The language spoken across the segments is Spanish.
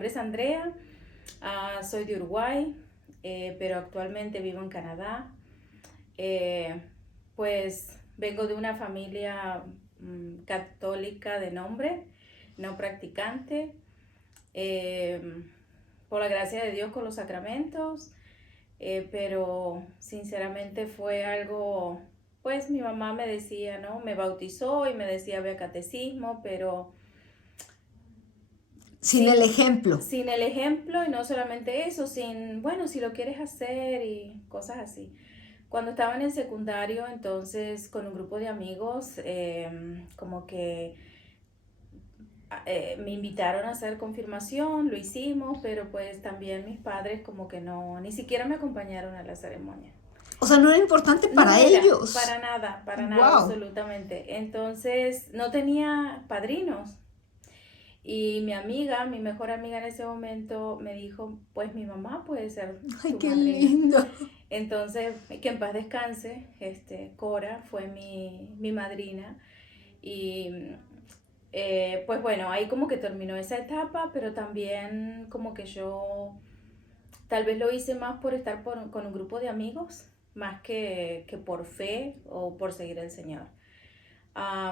nombre es Andrea, soy de Uruguay, pero actualmente vivo en Canadá. Pues vengo de una familia católica de nombre, no practicante. Eh, por la gracia de Dios con los sacramentos, pero sinceramente fue algo, pues mi mamá me decía, ¿no? Me bautizó y me decía ve a catecismo, pero Sin el ejemplo. sin el ejemplo, y no solamente eso, sin, bueno, si lo quieres hacer y cosas así. Cuando estaba en el secundario, entonces con un grupo de amigos, como que me invitaron a hacer confirmación, lo hicimos, pero pues también mis padres como que no, ni siquiera me acompañaron a la ceremonia. O sea, no era importante No para era, ellos. para nada, Wow. absolutamente. Entonces no tenía padrinos. Y mi amiga, mi mejor amiga en ese momento me dijo, pues mi mamá puede ser Ay, tu qué madrina. lindo. Entonces, que en paz descanse, Cora fue mi madrina. Y pues bueno, ahí como que terminó esa etapa, pero también como que yo tal vez lo hice más por estar con un grupo de amigos, más que por fe o por seguir al Señor.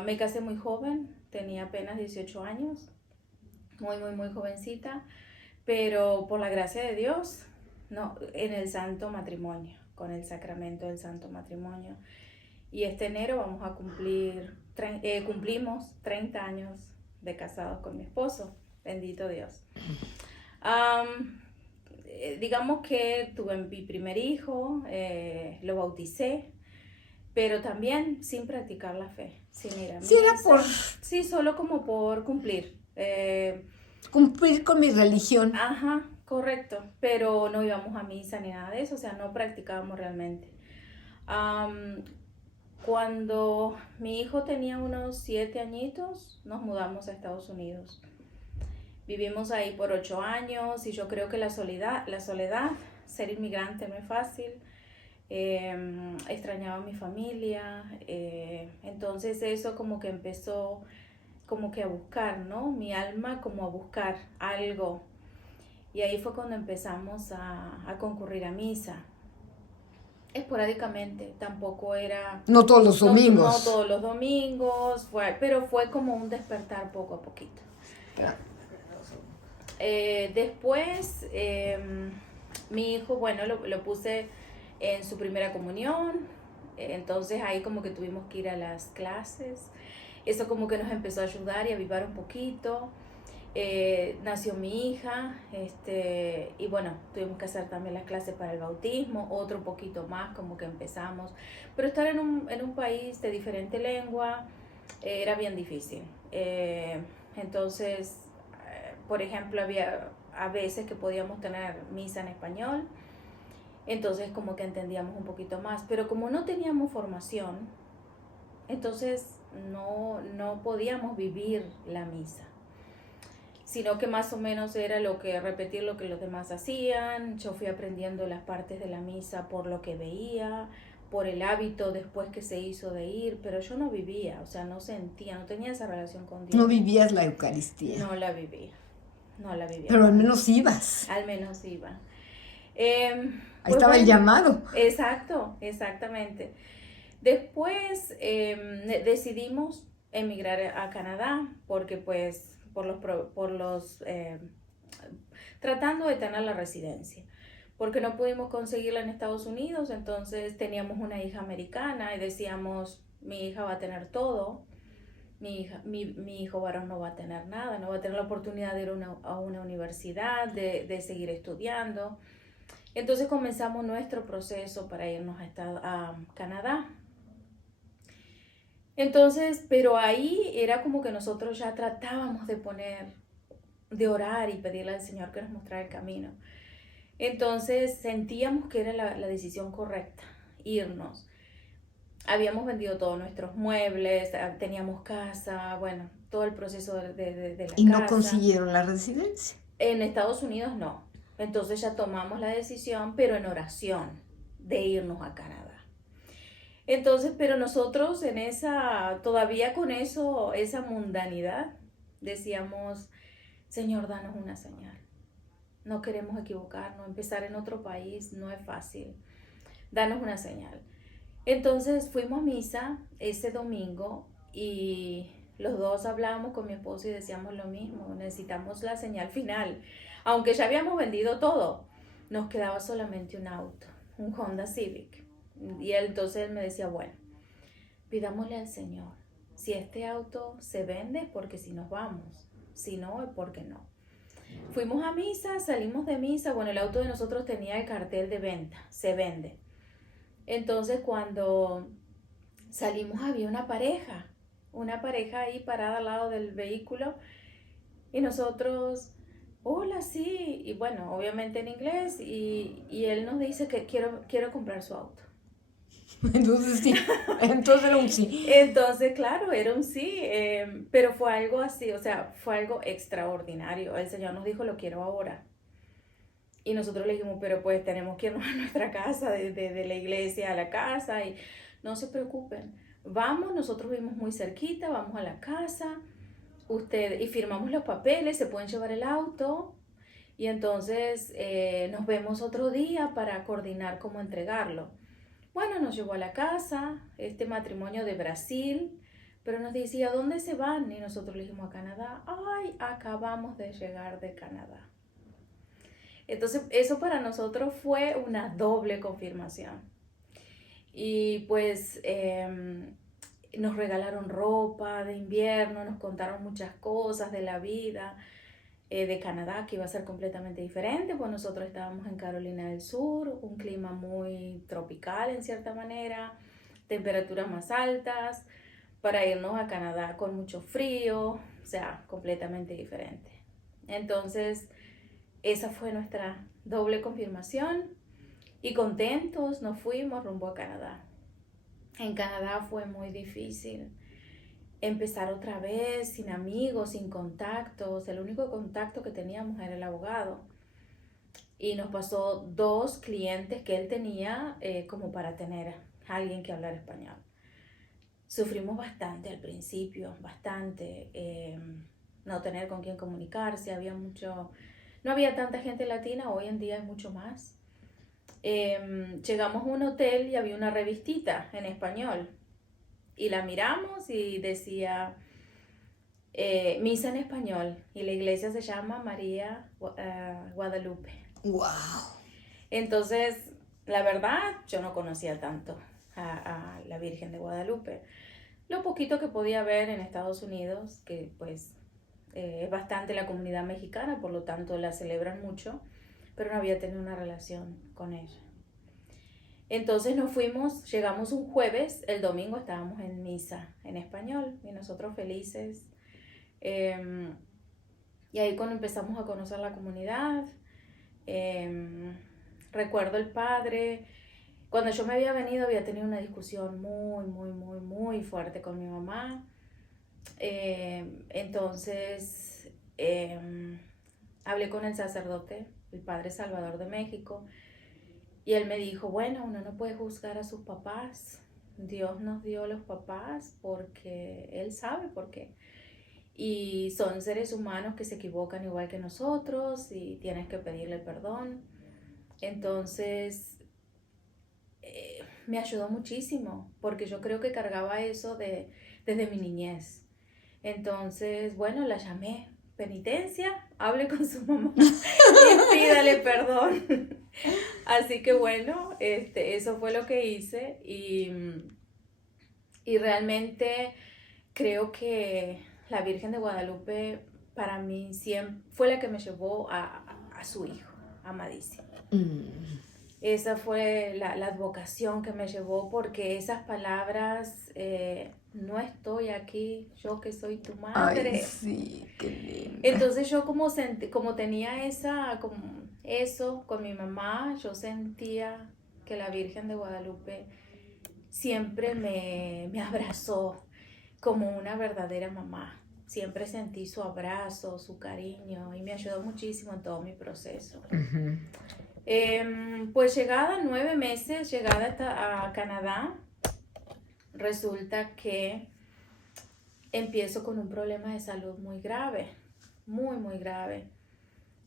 Me casé muy joven, tenía apenas 18 años, muy jovencita, pero por la gracia de Dios, no, en el santo matrimonio, con el sacramento del santo matrimonio. Y este enero vamos a cumplimos 30 años de casados con mi esposo, bendito Dios. Um, digamos que tuve mi primer hijo, lo bauticé, pero también sin practicar la fe, sin ir a Sí, era por misa, sí, solo como por cumplir. cumplir con mi religión. Ajá, correcto, pero no íbamos a misa ni nada de eso, o sea, no practicábamos realmente. Um, Cuando mi hijo tenía unos 7 añitos, nos mudamos a Estados Unidos. Vivimos ahí por 8 años y yo creo que la soledad, ser inmigrante no es fácil. Extrañaba a mi familia, entonces eso como que empezó como que a buscar, ¿no? Mi alma como a buscar algo. Y ahí fue cuando empezamos a concurrir a misa. Esporádicamente, tampoco era, No todos los no domingos. todos los domingos, pero fue como un despertar poco a poquito. Después, mi hijo, bueno, lo puse en su primera comunión, entonces ahí como que tuvimos que ir a las clases, eso como que nos empezó a ayudar y a avivar un poquito. Nació mi hija, y bueno, tuvimos que hacer también las clases para el bautismo, otro poquito más, como que empezamos. Pero estar en un país de diferente lengua era bien difícil. Entonces, por ejemplo, había a veces que podíamos tener misa en español, entonces como que entendíamos un poquito más. Pero como no teníamos formación, entonces no podíamos vivir la misa, sino que más o menos era repetir lo que los demás hacían. Yo fui aprendiendo las partes de la misa por lo que veía, por el hábito después que se hizo de ir, pero yo no vivía, o sea, no sentía, no tenía esa relación con Dios. No vivías la Eucaristía. No la vivía, no la vivía. Pero al menos ibas. Al menos iba. Ahí Pues estaba el bueno, llamado. exacto, exactamente. Después decidimos emigrar a Canadá porque pues por los tratando de tener la residencia, porque no pudimos conseguirla en Estados Unidos, entonces teníamos una hija americana y decíamos, mi hija va a tener todo, mi hijo varón no va a tener nada, no va a tener la oportunidad de ir a una universidad, de seguir estudiando. Entonces comenzamos nuestro proceso para irnos a Canadá. Entonces, pero ahí era como que nosotros ya tratábamos de orar y pedirle al Señor que nos mostrara el camino. Entonces sentíamos que era la decisión correcta, irnos. Habíamos vendido todos nuestros muebles, teníamos casa, bueno, todo el proceso de la Y no casa. consiguieron la residencia. En Estados Unidos no. Entonces ya tomamos la decisión, pero en oración, de irnos a Canadá. Entonces, pero nosotros todavía con eso, esa mundanidad, decíamos, Señor, danos una señal. no queremos equivocarnos, empezar en otro país no es fácil, danos una señal. Entonces fuimos a misa ese domingo y los dos hablábamos con mi esposo y decíamos lo mismo, necesitamos la señal final. Aunque ya habíamos vendido todo, nos quedaba solamente un auto, un Honda Civic. Y entonces él me decía, bueno, pidámosle al Señor, si este auto se vende es porque si nos vamos, si no es porque no. Fuimos a misa, salimos de misa, bueno, el auto de nosotros tenía el cartel de venta, se vende. Entonces cuando salimos había una pareja ahí parada al lado del vehículo y nosotros, hola, sí, y bueno, obviamente en inglés y él nos dice que quiero comprar su auto. Entonces sí, entonces era un sí. Entonces, claro, era un sí, pero fue algo así, o sea, fue algo extraordinario. El Señor nos dijo, lo quiero ahora. Y nosotros le dijimos, pero pues tenemos que irnos a nuestra casa, de la iglesia a la casa, y no se preocupen. Vamos, nosotros vivimos muy cerquita, vamos a la casa, y firmamos los papeles, se pueden llevar el auto, y entonces nos vemos otro día para coordinar cómo entregarlo. Bueno, nos llevó a la casa, este matrimonio de Brasil, pero nos decía, ¿a dónde se van? Y nosotros le dijimos, a Canadá. Ay, acabamos de llegar de Canadá. Entonces, eso para nosotros fue una doble confirmación. Y pues nos regalaron ropa de invierno, nos contaron muchas cosas de la vida de Canadá, que iba a ser completamente diferente, pues nosotros estábamos en Carolina del Sur, un clima muy tropical en cierta manera, temperaturas más altas, para irnos a Canadá con mucho frío, o sea, completamente diferente. Entonces, esa fue nuestra doble confirmación y contentos nos fuimos rumbo a Canadá. En Canadá fue muy difícil empezar otra vez, sin amigos, sin contactos. El único contacto que teníamos era el abogado. Y nos pasó 2 clientes que él tenía como para tener a alguien que hablara español. Sufrimos bastante al principio, bastante. No tener con quién comunicarse, no había tanta gente latina, hoy en día hay mucho más. Llegamos a un hotel y había una revistita en español. Y la miramos y decía misa en español. Y la iglesia se llama María Guadalupe. ¡Wow! Entonces, la verdad, yo no conocía tanto a la Virgen de Guadalupe. Lo poquito que podía ver en Estados Unidos, que pues es bastante la comunidad mexicana, por lo tanto la celebran mucho, pero no había tenido una relación con ella. Entonces nos fuimos, llegamos un jueves, el domingo estábamos en misa en español y nosotros felices. Y ahí cuando empezamos a conocer la comunidad, recuerdo el padre, cuando yo me había venido había tenido una discusión muy fuerte con mi mamá. Entonces hablé con el sacerdote, el padre Salvador de México, y él me dijo, bueno, uno no puede juzgar a sus papás. Dios nos dio los papás porque Él sabe por qué. Y son seres humanos que se equivocan igual que nosotros y tienes que pedirle perdón. Entonces, me ayudó muchísimo porque yo creo que cargaba eso desde mi niñez. Entonces, bueno, la llamé. Penitencia, hable con su mamá y pídale perdón. Así que bueno, eso fue lo que hice y realmente creo que la Virgen de Guadalupe para mí siempre fue la que me llevó a su hijo, amadísimo. Esa fue la advocación que me llevó porque esas palabras, no estoy aquí, yo que soy tu madre. Ay, sí, qué lindo. Entonces yo como tenía eso con mi mamá, yo sentía que la Virgen de Guadalupe siempre me abrazó como una verdadera mamá. Siempre sentí su abrazo, su cariño y me ayudó muchísimo en todo mi proceso. Uh-huh. Pues 9 meses, llegada a Canadá, resulta que empiezo con un problema de salud muy grave, muy grave.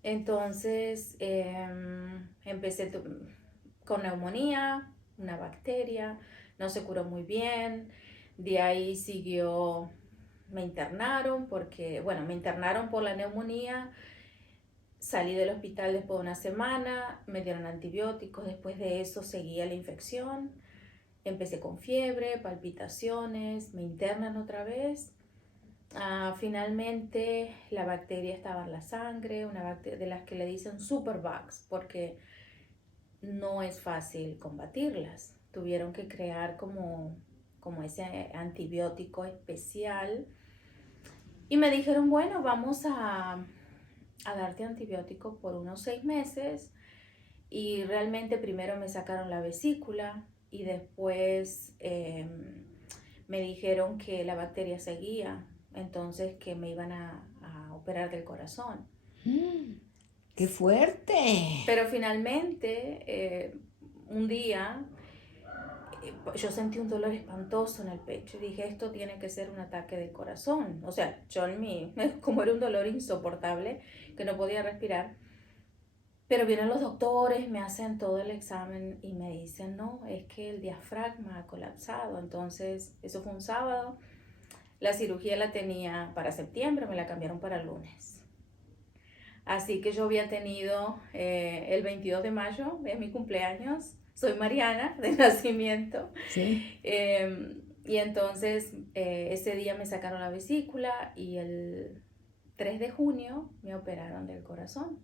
Entonces empecé con neumonía, una bacteria, no se curó muy bien. De ahí siguió, me internaron bueno, me internaron por la neumonía. Salí del hospital después de una semana, me dieron antibióticos, después de eso seguía la infección, empecé con fiebre, palpitaciones, me internan otra vez. Finalmente la bacteria estaba en la sangre, una bacteria de las que le dicen superbugs, porque no es fácil combatirlas. Tuvieron que crear como ese antibiótico especial y me dijeron, bueno, vamos a darte antibiótico por unos 6 meses. Y realmente primero me sacaron la vesícula y después me dijeron que la bacteria seguía, entonces que me iban a operar del corazón. ¡Qué fuerte! Pero finalmente, un día, yo sentí un dolor espantoso en el pecho y dije, esto tiene que ser un ataque del corazón. O sea, yo en mí, como era un dolor insoportable, que no podía respirar. Pero vienen los doctores, me hacen todo el examen y me dicen, no, es que el diafragma ha colapsado. Entonces, eso fue un sábado. La cirugía la tenía para septiembre, me la cambiaron para el lunes. Así que yo había tenido el 22 de mayo, es mi cumpleaños. Soy Mariana de nacimiento. Sí. Y entonces ese día me sacaron la vesícula y el 3 de junio me operaron del corazón.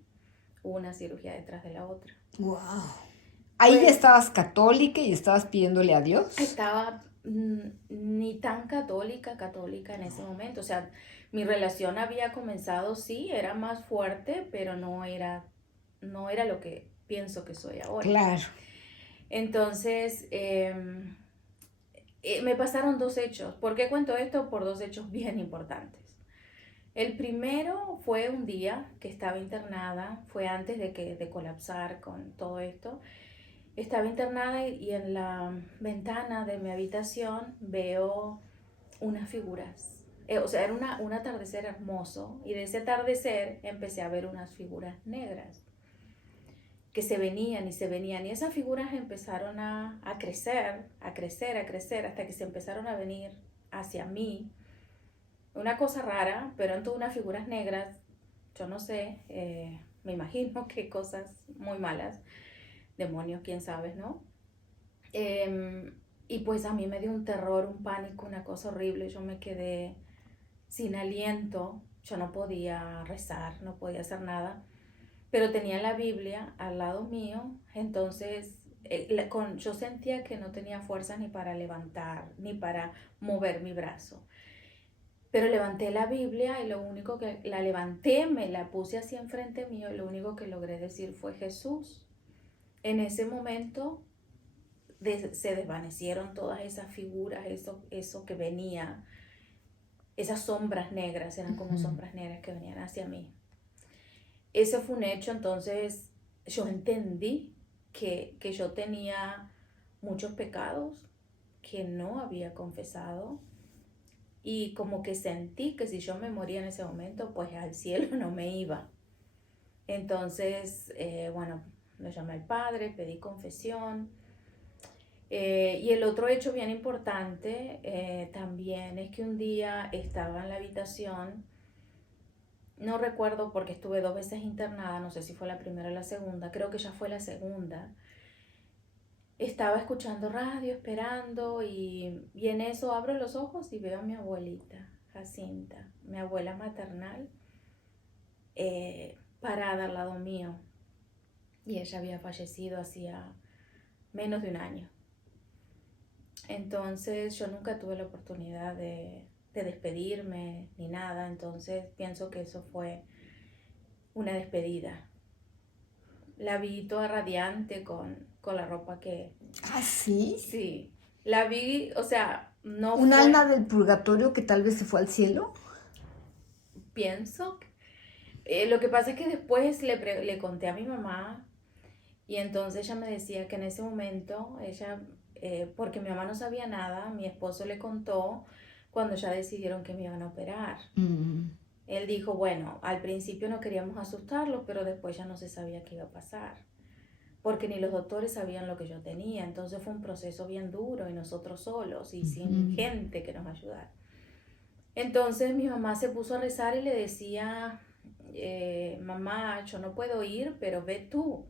Una cirugía detrás de la otra. ¡Wow! ¿Ahí ya Pues estabas católica y estabas pidiéndole a Dios? estaba ni tan católica en ese momento. O sea, mi relación había comenzado, sí, era más fuerte, pero no era lo que pienso que soy ahora. Claro. Entonces, me pasaron 2 hechos. ¿Por qué cuento esto? Por 2 hechos bien importantes. El primero fue un día que estaba internada, fue antes de colapsar con todo esto. Estaba internada y en la ventana de mi habitación veo unas figuras. O sea, era un atardecer hermoso y de ese atardecer empecé a ver unas figuras negras que se venían y se venían y esas figuras empezaron a crecer, a crecer, a crecer hasta que se empezaron a venir hacia mí. Una cosa rara, pero en todas unas figuras negras, yo no sé, me imagino que cosas muy malas, demonios, quién sabe, ¿no? Y pues a mí me dio un terror, un pánico, una cosa horrible, yo me quedé sin aliento, yo no podía rezar, no podía hacer nada, pero tenía la Biblia al lado mío, entonces yo sentía que no tenía fuerza ni para levantar, ni para mover mi brazo. Pero levanté la Biblia y lo único que la levanté, me la puse así enfrente mío y lo único que logré decir fue Jesús. En ese momento se desvanecieron todas esas figuras, eso que venía, esas sombras negras, eran como sombras negras que venían hacia mí. Ese fue un hecho, entonces yo entendí que yo tenía muchos pecados que no había confesado. Y como que sentí que si yo me moría en ese momento, pues al cielo no me iba. Entonces, bueno, lo llamé al padre, pedí confesión. Y el otro hecho bien importante también es que un día estaba en la habitación, no recuerdo porque estuve 2 veces internada, no sé si fue la primera o la segunda, creo que ya fue la segunda. Estaba escuchando radio, esperando y en eso abro los ojos y veo a mi abuelita, Jacinta, mi abuela maternal, parada al lado mío. Y ella había fallecido hacía menos de un año. Entonces yo nunca tuve la oportunidad de despedirme ni nada, entonces pienso que eso fue una despedida. La vi toda radiante con la ropa que... ¿Ah, sí? Sí, la vi, o sea, no ¿Un fue... alma del purgatorio que tal vez se fue al cielo? Pienso. Lo que pasa es que después le conté a mi mamá y entonces ella me decía que en ese momento ella, porque mi mamá no sabía nada, mi esposo le contó cuando ya decidieron que me iban a operar. Él dijo, bueno, al principio no queríamos asustarlos, pero después ya no se sabía qué iba a pasar, porque ni los doctores sabían lo que yo tenía, entonces fue un proceso bien duro y nosotros solos y sin Ujú. gente que nos ayudara. Entonces mi mamá se puso a rezar y le decía, mamá, yo no puedo ir, pero ve tú.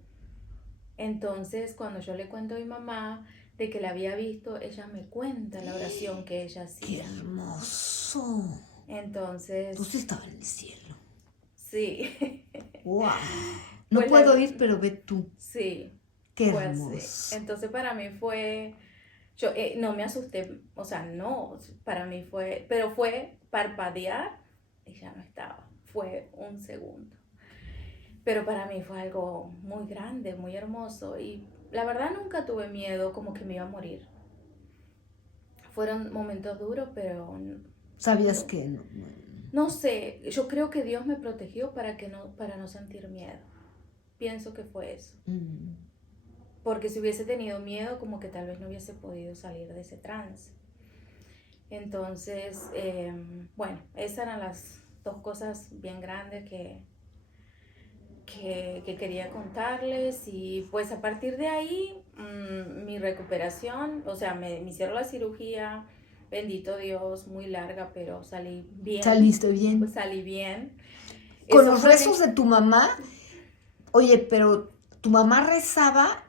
Entonces cuando yo le cuento a mi mamá de que la había visto, ella me cuenta la oración que ella ¡Qué hacía. hermoso! Entonces, Entonces estaba en el cielo. sí, ¡Wow! No pues puedo ir, pero ve tú. sí, ¡Qué fue así. hermoso! Entonces para mí fue, yo no me asusté, o sea, no, para mí fue, pero fue parpadear y ya no estaba, fue un segundo. Pero para mí fue algo muy grande, muy hermoso y la verdad nunca tuve miedo como que me iba a morir. Fueron momentos duros, pero ¿Sabías no, que no? no sé, yo creo que Dios me protegió para no sentir miedo. Pienso que fue eso. Mm. Porque si hubiese tenido miedo, como que tal vez no hubiese podido salir de ese trance. Entonces, bueno, esas eran las dos cosas bien grandes que quería contarles. Y pues a partir de ahí, mi recuperación, o sea, me hicieron la cirugía, bendito Dios, muy larga, pero salí bien, ¿Saliste bien? pues salí bien. Con Eso los fue rezos de tu mamá, oye, pero tu mamá rezaba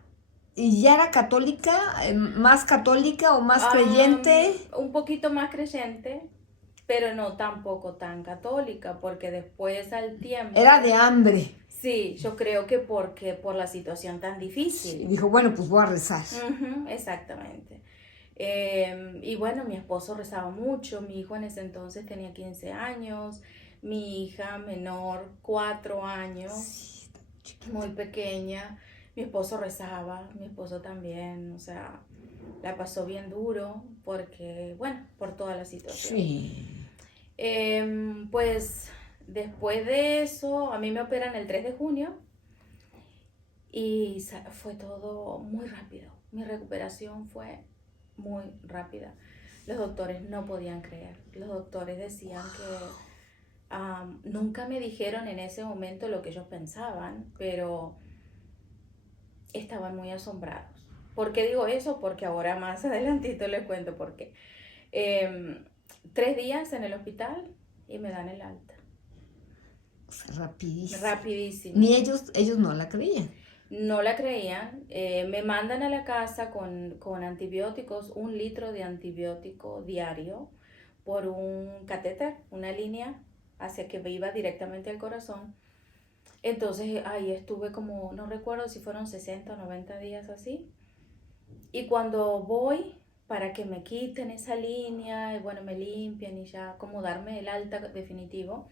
y ya era católica, más católica o más creyente. un poquito más creyente, pero no tampoco tan católica, porque después al Era de tiempo, hambre. sí, yo creo que porque por la situación tan Sí, difícil. dijo, bueno, pues voy a rezar. Exactamente. Y bueno, mi esposo rezaba mucho, mi hijo en ese entonces tenía 15 años, mi hija menor 4 años, Sí, está chiquita. muy pequeña, mi esposo rezaba, mi esposo también, o sea, la pasó bien duro porque, bueno, por toda la situación. Sí. Pues después de eso, a mí me operan el 3 de junio y fue todo muy rápido. Mi recuperación fue muy rápida. Los doctores no podían creer. Los doctores decían que nunca me dijeron en ese momento lo que ellos pensaban, pero estaban muy asombrados. ¿Por qué digo eso? Porque ahora más adelantito les cuento por qué. 3 días en el hospital y me dan el alta. O sea, rapidísimo. Rapidísimo. Ni ellos no la creían. No la creían. Me mandan a la casa con antibióticos, 1 litro de antibiótico diario por un catéter, una línea hacia que iba directamente al corazón. Entonces ahí estuve como, no recuerdo si fueron 60 o 90 días así. Y cuando voy para que me quiten esa línea, y bueno, me limpian y ya como darme el alta definitivo,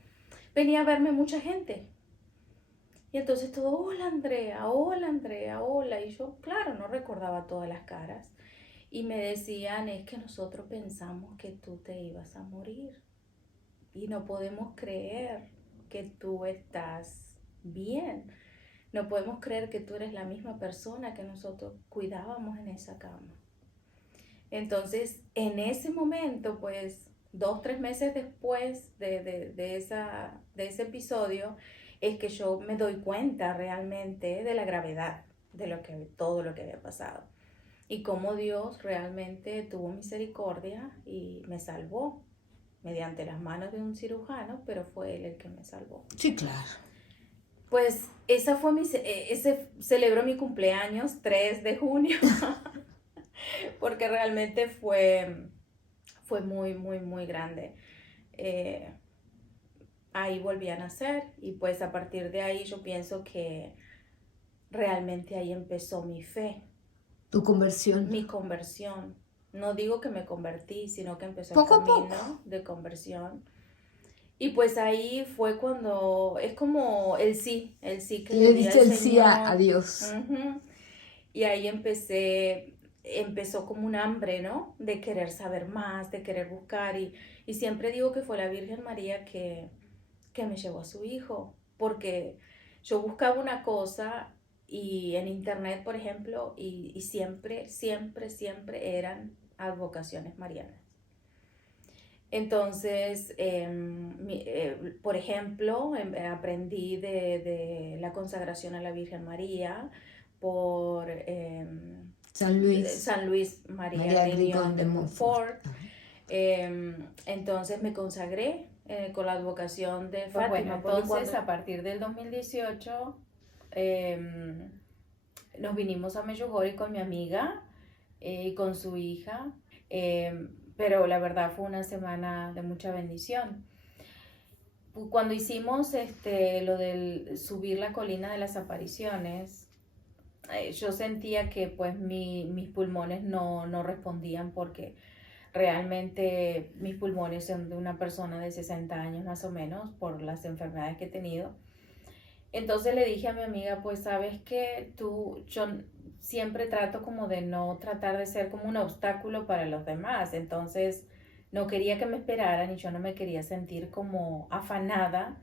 venía a verme mucha gente. Y entonces todo, hola Andrea, hola Andrea, hola. Y yo, claro, no recordaba todas las caras. Y me decían, es que nosotros pensamos que tú te ibas a morir. Y no podemos creer que tú estás bien. No podemos creer que tú eres la misma persona que nosotros cuidábamos en esa cama. Entonces, en ese momento, pues, 2, 3 meses después de ese episodio, es que yo me doy cuenta realmente de la gravedad de todo lo que había pasado. Y cómo Dios realmente tuvo misericordia y me salvó mediante las manos de un cirujano, pero fue él el que me salvó. Sí, claro. Pues esa fue ese celebró mi cumpleaños 3 de junio porque realmente fue muy, muy, muy grande. Eh, Ahí volví a nacer y pues a partir de ahí yo pienso que realmente ahí empezó mi fe, Tu conversión. mi conversión. No digo que me convertí, sino que empezó el Poco a poco. camino de conversión. Y pues ahí fue cuando, es como el sí que le Le di diste al el sí a Señor. Dios. Y ahí empezó como un hambre, ¿no? De querer saber más, de querer buscar. Y siempre digo que fue la Virgen María que me llevó a su hijo, porque yo buscaba una cosa y en internet, por ejemplo, y siempre, siempre, siempre eran advocaciones marianas. Entonces, por ejemplo, aprendí de la consagración a la Virgen María por San Luis María Griñón de Montfort. Entonces me consagré con la advocación de Fátima. Bueno, entonces a partir del 2018 nos vinimos a Medjugorje con mi amiga y con su hija, pero la verdad fue una semana de mucha bendición. Cuando hicimos lo del subir la colina de las apariciones, yo sentía que pues mis pulmones no respondían, porque realmente mis pulmones son de una persona de 60 años más o menos, por las enfermedades que he tenido. Entonces le dije a mi amiga, pues sabes que yo siempre trato como de no tratar de ser como un obstáculo para los demás, entonces no quería que me esperaran y yo no me quería sentir como afanada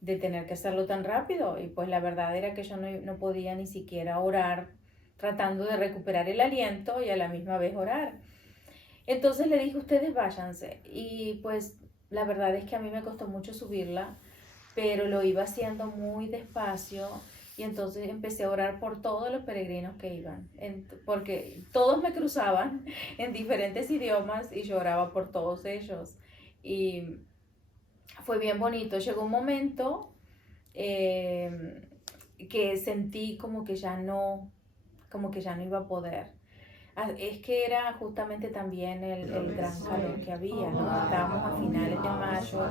de tener que hacerlo tan rápido, y pues la verdad era que yo no podía ni siquiera orar, tratando de recuperar el aliento y a la misma vez orar. Entonces le dije, ustedes váyanse, y pues la verdad es que a mí me costó mucho subirla, pero lo iba haciendo muy despacio, y entonces empecé a orar por todos los peregrinos que iban, porque todos me cruzaban en diferentes idiomas y yo oraba por todos ellos, y fue bien bonito. Llegó un momento que sentí como que ya no iba a poder. Es que era justamente también el gran calor que había, ¿no? Estábamos a finales de mayo,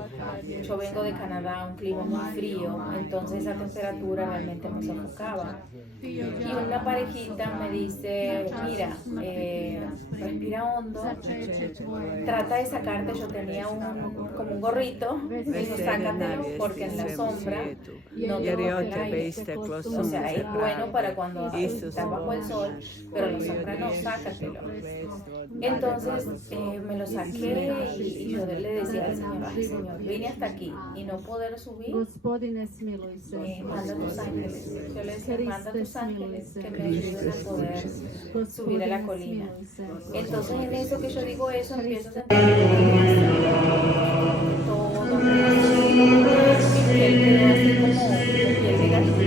yo vengo de Canadá, un clima muy frío, entonces esa temperatura realmente me sofocaba. Y una parejita me dice, mira, respira hondo, trata de sacarte, yo tenía como un gorrito, digo, sácatelo, porque en la sombra no te coge el aire. O sea, es bueno para cuando estás bajo el sol, pero en la sombra no, sácatelo. Entonces me lo saqué y yo le decía al Señor, ay Señor, vine hasta aquí y no poder subir, manda tus ángeles. Yo le decía, manda tus ángeles que me ayuden a poder subir a la colina. Entonces en eso que yo digo eso, empiezo a sentir todo, mi piel quedó así como piel de gallina.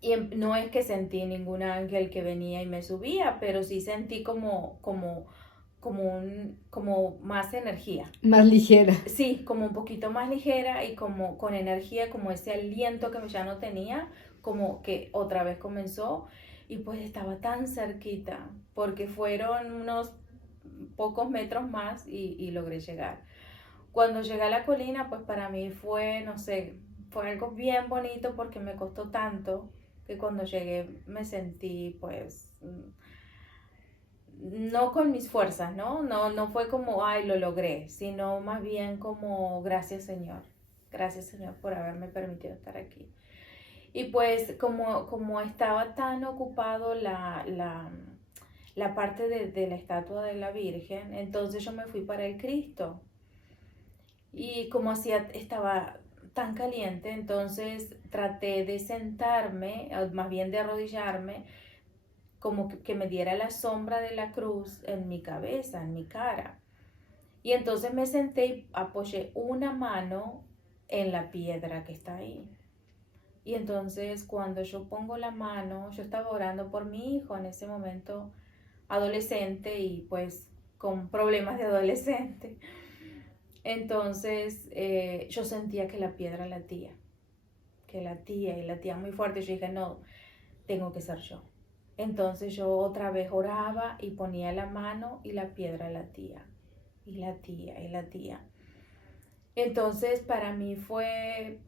Y no es que sentí ningún ángel que venía y me subía, pero sí sentí como más energía. Más ligera. Sí, como un poquito más ligera y como con energía, como ese aliento que ya no tenía, como que otra vez comenzó, y pues estaba tan cerquita, porque fueron unos pocos metros más y logré llegar. Cuando llegué a la colina, pues para mí fue, no sé, fue algo bien bonito, porque me costó tanto que cuando llegué me sentí pues no con mis fuerzas, no fue como ay lo logré, sino más bien como gracias Señor por haberme permitido estar aquí. Y pues como estaba tan ocupado la parte de la estatua de la Virgen, entonces yo me fui para el Cristo, y como estaba tan caliente, entonces traté de sentarme, más bien de arrodillarme, como que me diera la sombra de la cruz en mi cabeza, en mi cara. Y entonces me senté y apoyé una mano en la piedra que está ahí. Y entonces cuando yo pongo la mano, yo estaba orando por mi hijo en ese momento, adolescente, y pues con problemas de adolescente. Entonces yo sentía que la piedra latía y latía muy fuerte. Yo dije, no, tengo que ser yo. Entonces yo otra vez oraba y ponía la mano y la piedra latía y latía y latía. Entonces para mí fue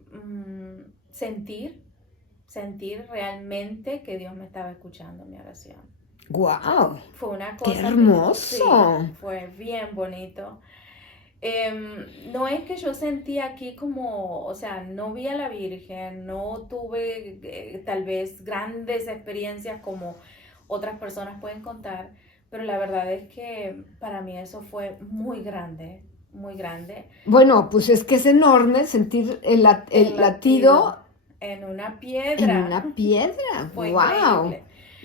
sentir realmente que Dios me estaba escuchando mi oración. ¡Guau! Fue una cosa, ¡qué hermoso! Sí, fue bien bonito. No es que yo sentí aquí como, o sea, no vi a la Virgen, no tuve tal vez grandes experiencias como otras personas pueden contar, pero la verdad es que para mí eso fue muy grande, muy grande. Bueno, pues es que es enorme sentir el latido en una piedra. En una piedra. Fue ¡wow!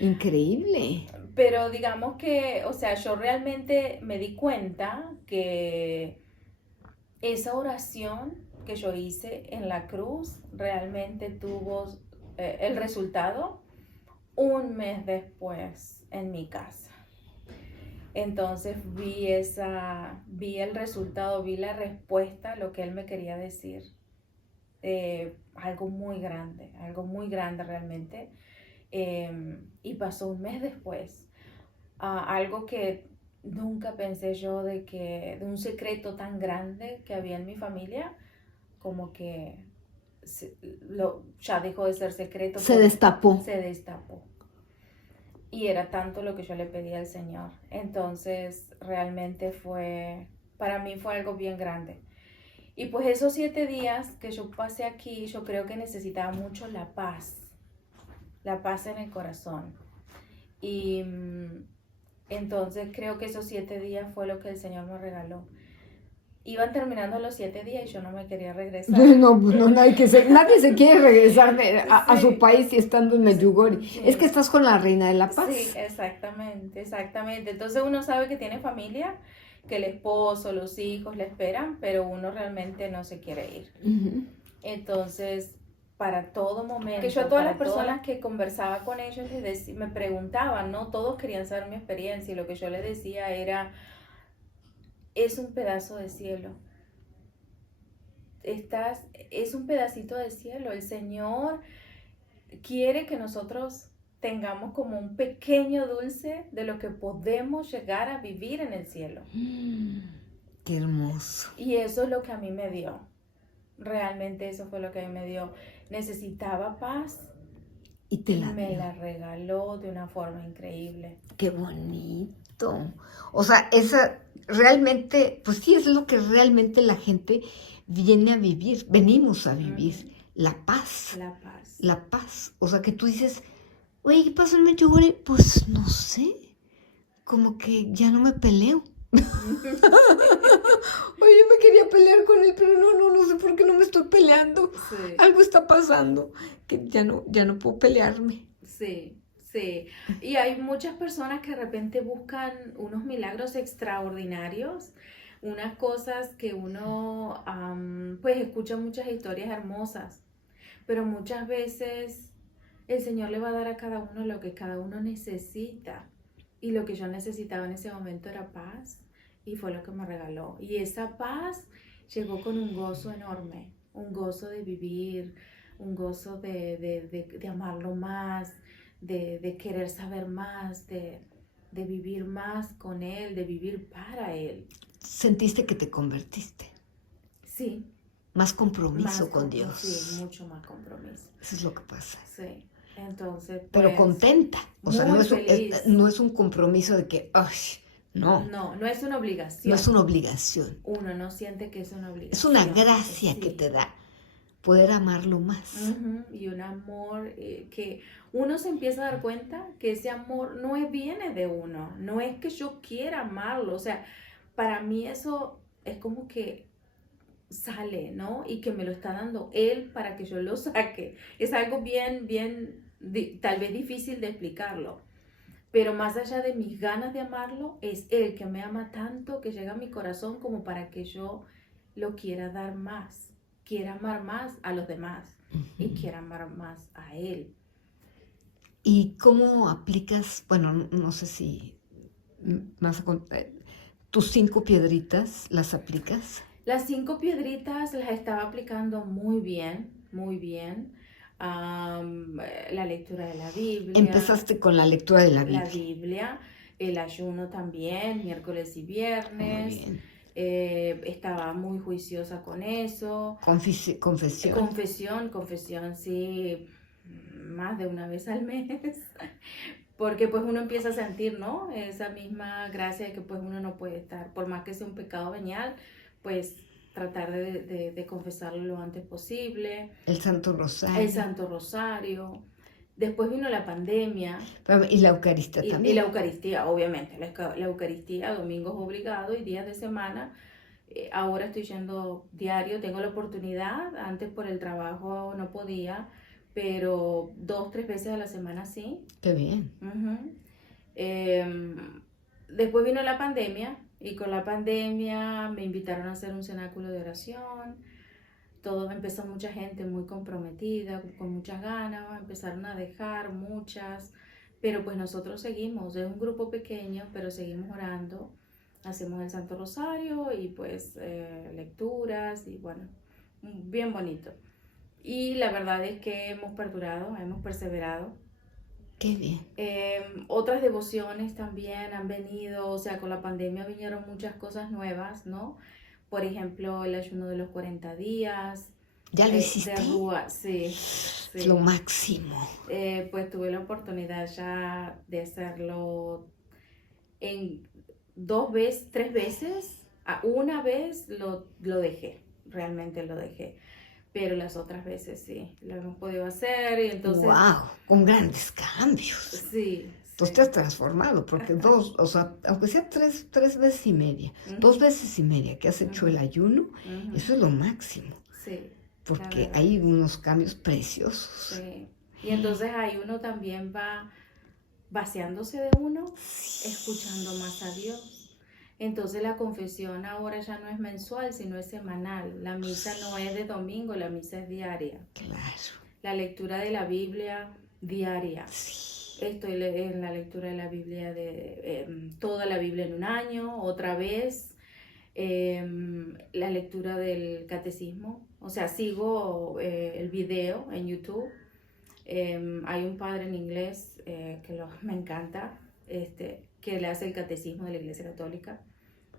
increíble. Increíble. Pero digamos que, o sea, yo realmente me di cuenta que esa oración que yo hice en la cruz realmente tuvo el resultado un mes después en mi casa. Entonces vi el resultado, vi la respuesta a lo que él me quería decir. Algo muy grande realmente. Y pasó un mes después. Algo que nunca pensé yo de un secreto tan grande que había en mi familia, como que ya dejó de ser secreto. Se destapó. Se destapó. Y era tanto lo que yo le pedía al Señor. Entonces, realmente para mí fue algo bien grande. Y pues esos 7 días que yo pasé aquí, yo creo que necesitaba mucho la paz en el corazón. Y entonces creo que esos 7 días fue lo que el Señor me regaló. Iban terminando los 7 días y yo no me quería regresar. No, pues no, nadie se quiere regresar a su país y estando en Medjugorje. Sí. Es que estás con la Reina de la Paz. Sí, exactamente. Entonces uno sabe que tiene familia, que el esposo, los hijos le esperan, pero uno realmente no se quiere ir. Uh-huh. Entonces, para todo momento, que yo a todas las personas que conversaba con ellos me preguntaban, ¿no? Todos querían saber mi experiencia y lo que yo les decía era, es un pedazo de cielo. Es un pedacito de cielo. El Señor quiere que nosotros tengamos como un pequeño dulce de lo que podemos llegar a vivir en el cielo. Qué hermoso. Y eso es lo que a mí me dio. Realmente eso fue lo que a mí me dio. Necesitaba paz y me la regaló de una forma increíble. Qué bonito. O sea, realmente, pues sí, es lo que realmente la gente viene a vivir, venimos a vivir. Uh-huh. La paz. La paz. O sea, que tú dices, oye, ¿qué pasó en Medjugorje? Pues no sé, como que ya no me peleo. Oye, yo me quería pelear con él, pero no sé por qué no me estoy peleando. Sí. Algo está pasando, que ya no puedo pelearme. Sí. Y hay muchas personas que de repente buscan unos milagros extraordinarios, unas cosas que uno, pues escucha muchas historias hermosas, pero muchas veces el Señor le va a dar a cada uno lo que cada uno necesita. Y lo que yo necesitaba en ese momento era paz, y fue lo que me regaló. Y esa paz llegó con un gozo enorme, un gozo de vivir, un gozo de amarlo más, de querer saber más, de vivir más con Él, de vivir para Él. ¿Sentiste que te convertiste? Sí. Más compromiso con Dios. Sí, mucho más compromiso. Eso es lo que pasa. Sí. Entonces, pues, pero contenta. O sea, no es un compromiso de que, ¡ay! No. No es una obligación. No es una obligación. Uno no siente que es una obligación. Es una gracia que te da poder amarlo más. Uh-huh. Y un amor que uno se empieza a dar cuenta que ese amor no viene de uno. No es que yo quiera amarlo. O sea, para mí eso es como que sale, ¿no? Y que me lo está dando Él para que yo lo saque. Es algo bien, tal vez difícil de explicarlo. Pero más allá de mis ganas de amarlo, es Él que me ama tanto que llega a mi corazón como para que yo lo quiera dar más. Quiera amar más a los demás. Uh-huh. Y quiera amar más a Él. ¿Y cómo aplicas, bueno, no sé si más a contar, tus 5 piedritas, las aplicas? Las 5 piedritas las estaba aplicando muy bien, muy bien. La lectura de la Biblia. Empezaste con la lectura de la Biblia. La Biblia, el ayuno también, miércoles y viernes. Muy bien. Estaba muy juiciosa con eso. Confesión. Confesión, sí, más de una vez al mes. Porque pues uno empieza a sentir, ¿no? Esa misma gracia de que pues uno no puede estar, por más que sea un pecado venial, pues tratar de confesarlo lo antes posible. El Santo Rosario. Después vino la pandemia. Y la Eucaristía también. Y la Eucaristía, obviamente. La Eucaristía, domingos obligados y días de semana. Ahora estoy yendo diario, tengo la oportunidad. Antes por el trabajo no podía, pero 2-3 veces a la semana sí. Qué bien. Uh-huh. Después vino la pandemia y con la pandemia me invitaron a hacer un cenáculo de oración. Todo empezó mucha gente muy comprometida, con muchas ganas, empezaron a dejar muchas, pero pues nosotros seguimos, es un grupo pequeño, pero seguimos orando, hacemos el Santo Rosario y pues lecturas y bueno, bien bonito. Y la verdad es que hemos perdurado, hemos perseverado. Qué bien. Otras devociones también han venido, o sea, con la pandemia vinieron muchas cosas nuevas, ¿no? Por ejemplo, el ayuno de los 40 días. ¿Ya lo hiciste? De Rúa, sí. Sí. Lo máximo. Pues tuve la oportunidad ya de hacerlo en 3 veces. Una vez lo dejé, realmente lo dejé. Pero las otras veces sí, lo hemos podido hacer y entonces... ¡Wow! Con grandes cambios. Sí. Entonces te has transformado, porque o sea, aunque sea tres veces y media, 2 veces y media que has hecho el ayuno, eso es lo máximo. Sí. Porque hay unos cambios preciosos. Sí. Y entonces ahí uno también va vaciándose de uno, escuchando más a Dios. Entonces la confesión ahora ya no es mensual, sino es semanal. La misa no es de domingo, la misa es diaria. Claro. La lectura de la Biblia diaria. Sí. Estoy en la lectura de la Biblia, toda la Biblia en un año, otra vez. La lectura del catecismo. O sea, sigo el video en YouTube. Hay un padre en inglés que me encanta, que le hace el catecismo de la Iglesia Católica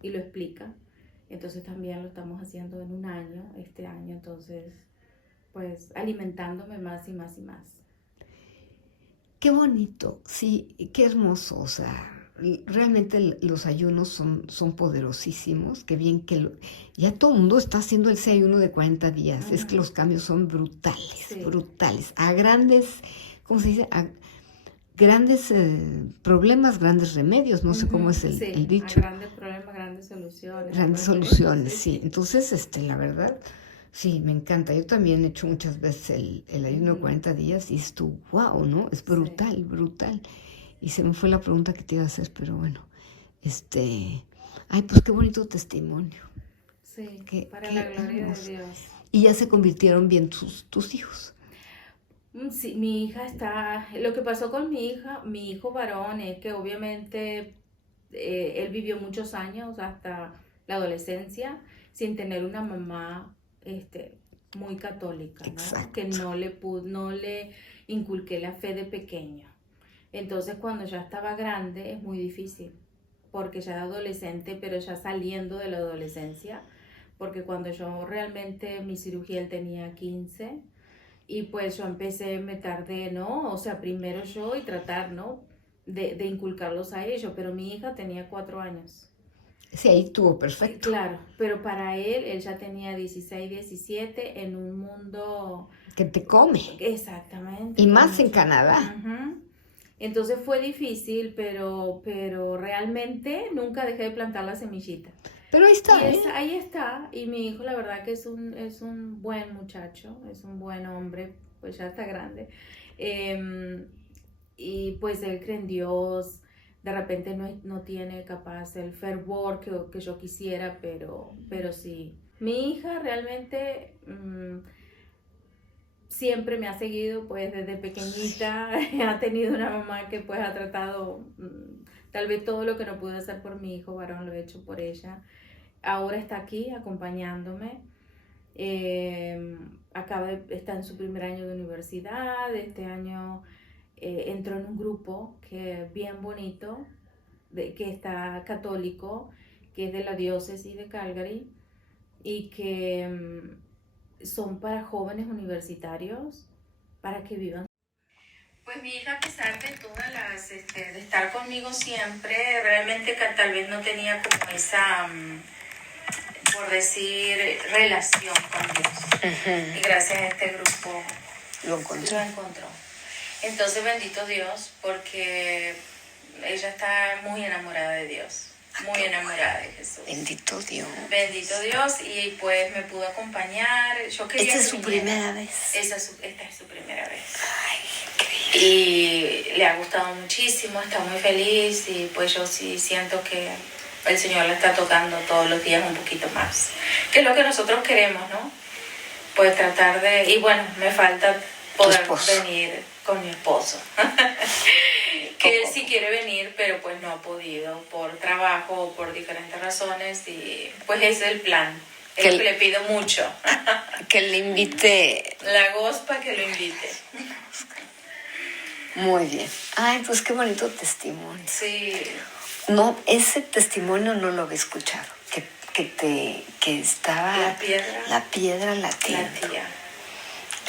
y lo explica. Entonces también lo estamos haciendo en un año, este año, entonces pues alimentándome más y más y más. Qué bonito, sí, qué hermoso, o sea, realmente los ayunos son poderosísimos, qué bien que ya todo el mundo está haciendo ese ayuno de 40 días, es que los cambios son brutales, sí. Brutales, a grandes, ¿cómo se dice? A grandes problemas, grandes remedios, no sé cómo es el dicho. A grandes problemas, grandes soluciones. Grandes soluciones, sí. Entonces, la verdad, sí, me encanta. Yo también he hecho muchas veces el ayuno de 40 días y es wow, ¿no? Es brutal, sí. Brutal. Y se me fue la pregunta que te iba a hacer, pero bueno, ay, pues qué bonito testimonio. Sí, para la gloria de Dios. Y ya se convirtieron bien tus hijos. Sí, mi hija está... Lo que pasó con mi hijo varón, es que obviamente él vivió muchos años hasta la adolescencia sin tener una mamá muy católica, ¿no? Que no le inculqué la fe de pequeño. Entonces cuando ya estaba grande es muy difícil, porque ya era adolescente, pero ya saliendo de la adolescencia, porque cuando yo realmente mi cirugía él tenía 15 y pues yo empecé, me tardé, ¿no? O sea, primero yo y tratar, ¿no? De inculcarlos a ellos, pero mi hija tenía 4 años. Sí, ahí estuvo perfecto. Claro, pero para él ya tenía 16, 17 en un mundo... Que te come. Exactamente. Y más en Canadá. Entonces fue difícil, pero realmente nunca dejé de plantar la semillita. Pero ahí está. Ahí está, y mi hijo la verdad que es un buen muchacho, es un buen hombre, pues ya está grande. Y pues él cree en Dios, de repente no tiene capaz el fervor que yo quisiera, pero sí. Mi hija realmente siempre me ha seguido, pues desde pequeñita, ha tenido una mamá que pues ha tratado, tal vez todo lo que no pude hacer por mi hijo varón lo he hecho por ella. Ahora está aquí acompañándome, está en su primer año de universidad, este año entró en un grupo que es bien bonito, que está católico, que es de la diócesis de Calgary y que son para jóvenes universitarios, para que vivan. Pues mi hija, a pesar de todas las, de estar conmigo siempre, realmente tal vez no tenía como esa, por decir, relación con Dios. Y gracias a este grupo lo encontró. Entonces, bendito Dios, porque ella está muy enamorada de Dios. Muy enamorada de Jesús. Bendito Dios. Bendito Dios, y pues me pudo acompañar. Yo quería ¿Esta es su primera vez? Esta es su primera vez. Ay, y le ha gustado muchísimo, está muy feliz y pues yo sí siento que el Señor la está tocando todos los días un poquito más, que es lo que nosotros queremos, ¿no? Pues tratar de, y bueno, me falta poder venir con mi esposo, que él sí quiere venir, pero pues no ha podido por trabajo o por diferentes razones y pues ese es el plan. Es lo que le pido mucho. Que le invite. La Gospa que lo invite. Muy bien. Ay, pues qué bonito testimonio. Sí. No, ese testimonio no lo había escuchado. Que estaba la piedra latiendo.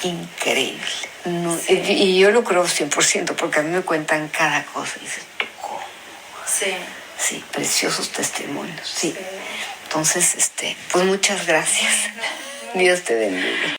Increíble. No, sí. Y yo lo creo 100%, porque a mí me cuentan cada cosa. Y dices, ¿tú cómo? Sí. Sí, preciosos testimonios. Sí. Entonces, pues muchas gracias. Dios te bendiga.